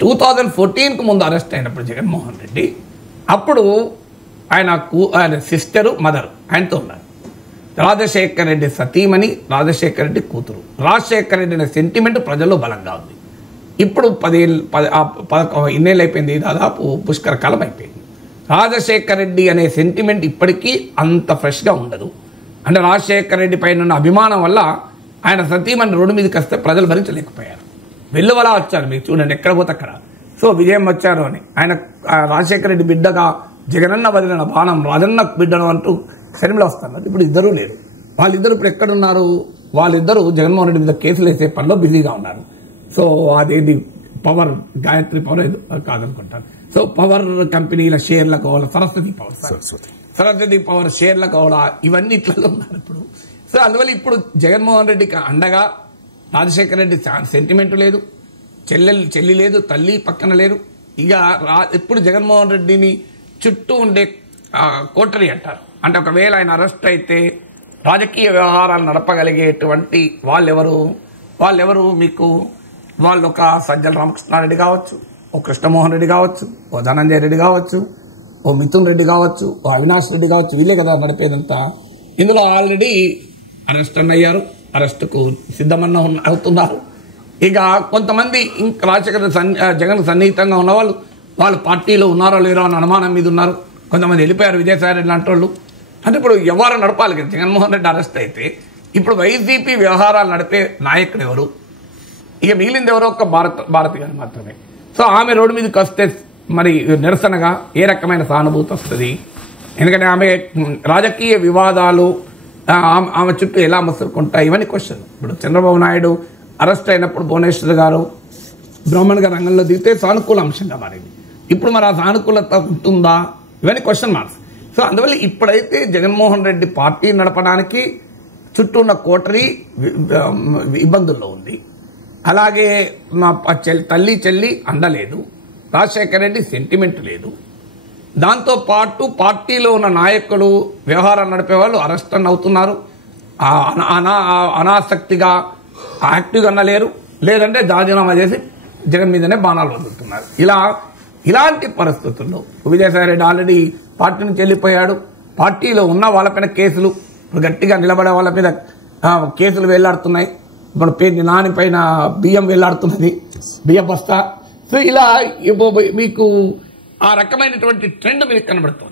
2014కు ముందు అరెస్ట్ అయినప్పుడు జగన్మోహన్ రెడ్డి అప్పుడు ఆయన సిస్టరు మదర్ ఆయనతో ఉన్నారు. రాజశేఖర్ రెడ్డి సతీమణి, రాజశేఖర్ రెడ్డి కూతురు. రాజశేఖర్ రెడ్డి అనే సెంటిమెంట్ ప్రజల్లో బలంగా ఉంది. ఇప్పుడు 10 ఇన్నేళ్ళు అయిపోయింది, దాదాపు పుష్కర కాలం అయిపోయింది. రాజశేఖర్ రెడ్డి అనే సెంటిమెంట్ ఇప్పటికీ అంత ఫ్రెష్గా ఉండదు. అంటే రాజశేఖర్ రెడ్డి పైన ఉన్న అభిమానం వల్ల ఆయన సతీమణి రోడ్డు మీదకి వస్తే ప్రజలు భరించలేకపోయారు. వెల్లువలా వచ్చారు, మీరు చూడండి ఎక్కడ పోతే అక్కడ. సో విజయం వచ్చారు అని ఆయన రాజశేఖర రెడ్డి బిడ్డగా జగనన్న వదిలిన బాణం రాజన్న బిడ్డను అంటూ శర్మిల వస్తున్నారు. ఇప్పుడు ఇద్దరూ లేరు. వాళ్ళిద్దరు ఇప్పుడు ఎక్కడున్నారు? వాళ్ళిద్దరూ జగన్మోహన్ రెడ్డి మీద కేసులు వేసే పనిలో బిజీగా ఉన్నారు. సో అదేది పవర్, గాయత్రి పవర్ కాదనుకుంటారు. సో పవర్ కంపెనీల షేర్ల కావాలా, సరస్వతి పవర్ షేర్ల కావాలా, ఇవన్నీ ఇట్లలో ఉన్నారు ఇప్పుడు. సో అందువల్ల ఇప్పుడు జగన్మోహన్ రెడ్డికి అండగా రాజశేఖర రెడ్డి సెంటిమెంట్ లేదు, చెల్లి లేదు, తల్లి పక్కన లేరు. ఇక ఇప్పుడు జగన్మోహన్ రెడ్డిని చుట్టూ ఉండే కోటరీ అంటారు. అంటే ఒకవేళ ఆయన అరెస్ట్ అయితే రాజకీయ వ్యవహారాలు నడపగలిగేటువంటి వాళ్ళెవరు మీకు? వాళ్ళు ఒక సజ్జల రామకృష్ణారెడ్డి కావచ్చు, ఓ కృష్ణమోహన్ రెడ్డి కావచ్చు, ఓ ధనంజయ రెడ్డి కావచ్చు, ఓ మిథున్ రెడ్డి కావచ్చు, ఓ అవినాష్ రెడ్డి కావచ్చు. వీళ్ళే కదా నడిపేదంతా. ఇందులో ఆల్రెడీ అరెస్ట్ అయ్యారు, అరెస్టుకు సిద్ధమన్న అవుతున్నారు. ఇక కొంతమంది రాజశేఖర జగన్ సన్నిహితంగా ఉన్నవాళ్ళు వాళ్ళ పార్టీలో ఉన్నారో లేరో అని అనుమానం మీద ఉన్నారు. కొంతమంది వెళ్ళిపోయారు, విజయసాయి రెడ్డి లాంటి వాళ్ళు. అంటే ఇప్పుడు ఎవరు నడపాలి కదా? జగన్మోహన్ రెడ్డి అరెస్ట్ అయితే ఇప్పుడు వైసీపీ వ్యవహారాలు నడిపే నాయకుడు ఎవరు? ఇక మిగిలింది ఎవరో ఒక భారతి గారు మాత్రమే. సో ఆమె రోడ్డు మీదకి వస్తే మరి నిరసనగా ఏ రకమైన సానుభూతి వస్తుంది? ఎందుకంటే ఆమె రాజకీయ వివాదాలు ఆమె చుట్టూ ఎలా మసులుకుంటాయి, ఇవన్నీ క్వశ్చన్. ఇప్పుడు చంద్రబాబు నాయుడు అరెస్ట్ అయినప్పుడు భువనేశ్వర్ గారు, బ్రాహ్మణ్ గారు రంగంలో దిగితే సానుకూల అంశంగా మారింది. ఇప్పుడు మరి ఆ సానుకూలత ఉంటుందా? ఇవన్నీ క్వశ్చన్ మార్క్స్. సో అందువల్ల ఇప్పుడైతే జగన్మోహన్ రెడ్డి పార్టీ నడపడానికి చుట్టూ ఉన్న కోటరీ ఇబ్బందుల్లో ఉంది. అలాగే మా తల్లి చెల్లి అండలేదు, రాజశేఖర రెడ్డి సెంటిమెంట్ లేదు. దాంతోపాటు పార్టీలో ఉన్న నాయకులు, వ్యవహారాలు నడిపేవాళ్ళు అరెస్ట్ అవుతున్నారు. అనాసక్తిగా యాక్టివ్గా లేరు, లేదంటే రాజీనామా చేసి జగన్ మీదనే బాణాలు వదులుతున్నారు. ఇలాంటి పరిస్థితుల్లో విజయసాయి రెడ్డి ఆల్రెడీ పార్టీ నుంచి వెళ్ళిపోయాడు. పార్టీలో ఉన్న వాళ్ళపైన కేసులు, గట్టిగా నిలబడే వాళ్ళ మీద కేసులు వెళ్లాడుతున్నాయి. ఇప్పుడు పేరు నాని పైన బియ్యం వెళ్లాడుతున్నది, బియ్యం బస్తా. సో ఇలా మీకు ఆ రకమైనటువంటి ట్రెండ్ మీకు కనబడుతుంది.